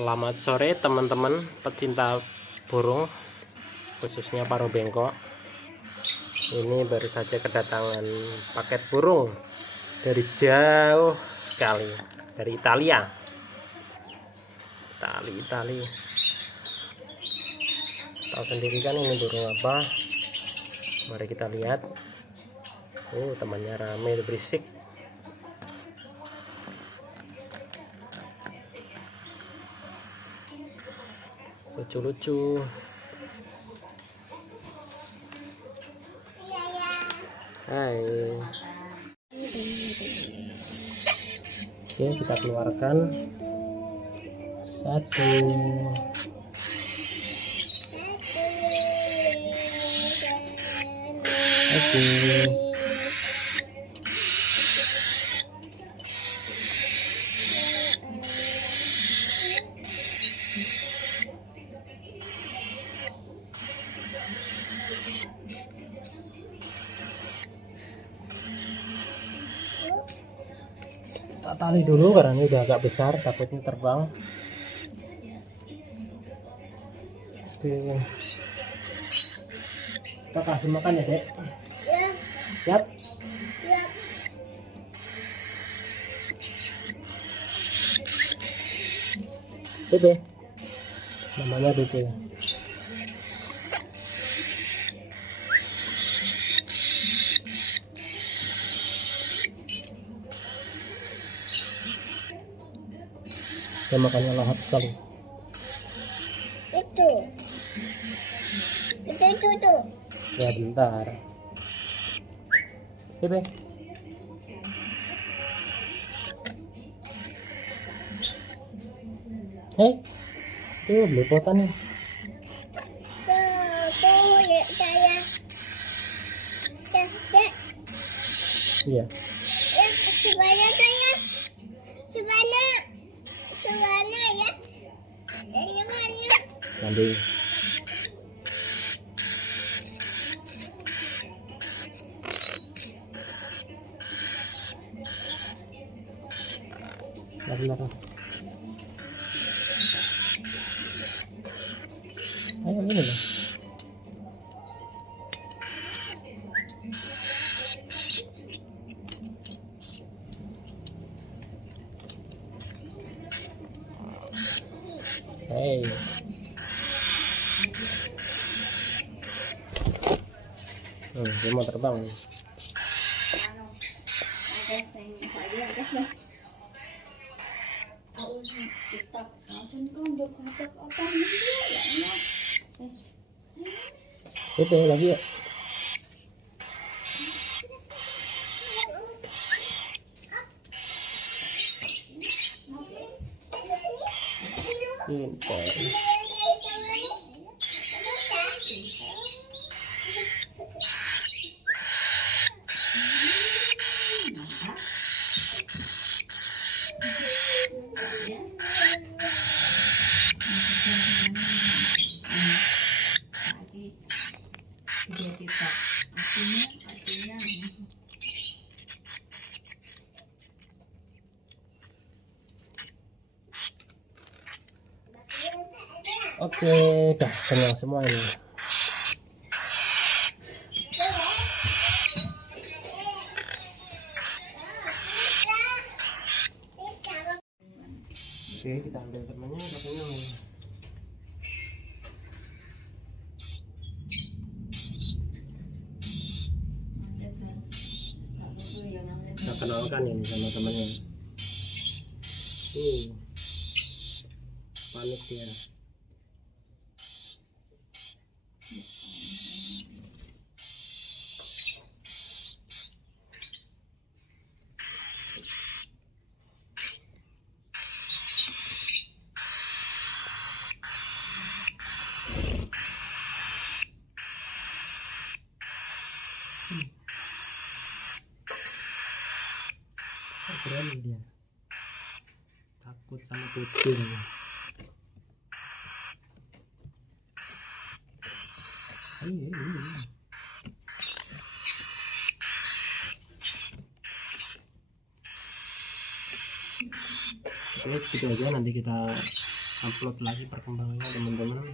Selamat sore teman-teman pecinta burung, khususnya paruh bengkok. Ini baru saja kedatangan paket burung dari jauh sekali, dari Italia. Italia. Tahu sendiri kan ini burung apa? Mari kita lihat. Temannya rame, berisik. Lucu-lucu. Hai. Oke, kita keluarkan satu. Oke. Tak tali dulu karena ini udah agak besar, takutnya terbang. Oke, kita kasih makan ya dek. Siap. Bebe, namanya Bebe. Dia makannya lahap sekali. Itu. Ya bentar. Bebe. Hei, tuh belepotan nih. Tuh lihat saya. Dek. Iya. Ya, sebanyak saya. Sebanyak ya. Dari mana? Nanti. Bentar. Ayo ini loh. Hey. Dia mau terbang nih. Itu lagi ya. Pintar. Oke, dah kenyang semua ini. Oke, kita ambil temannya, udah kenyang. Kita kenalkan ini sama temannya. Panik dia. Berani dia, takut sama kucing. Oke, segitu aja, nanti kita upload lagi perkembangannya teman-teman.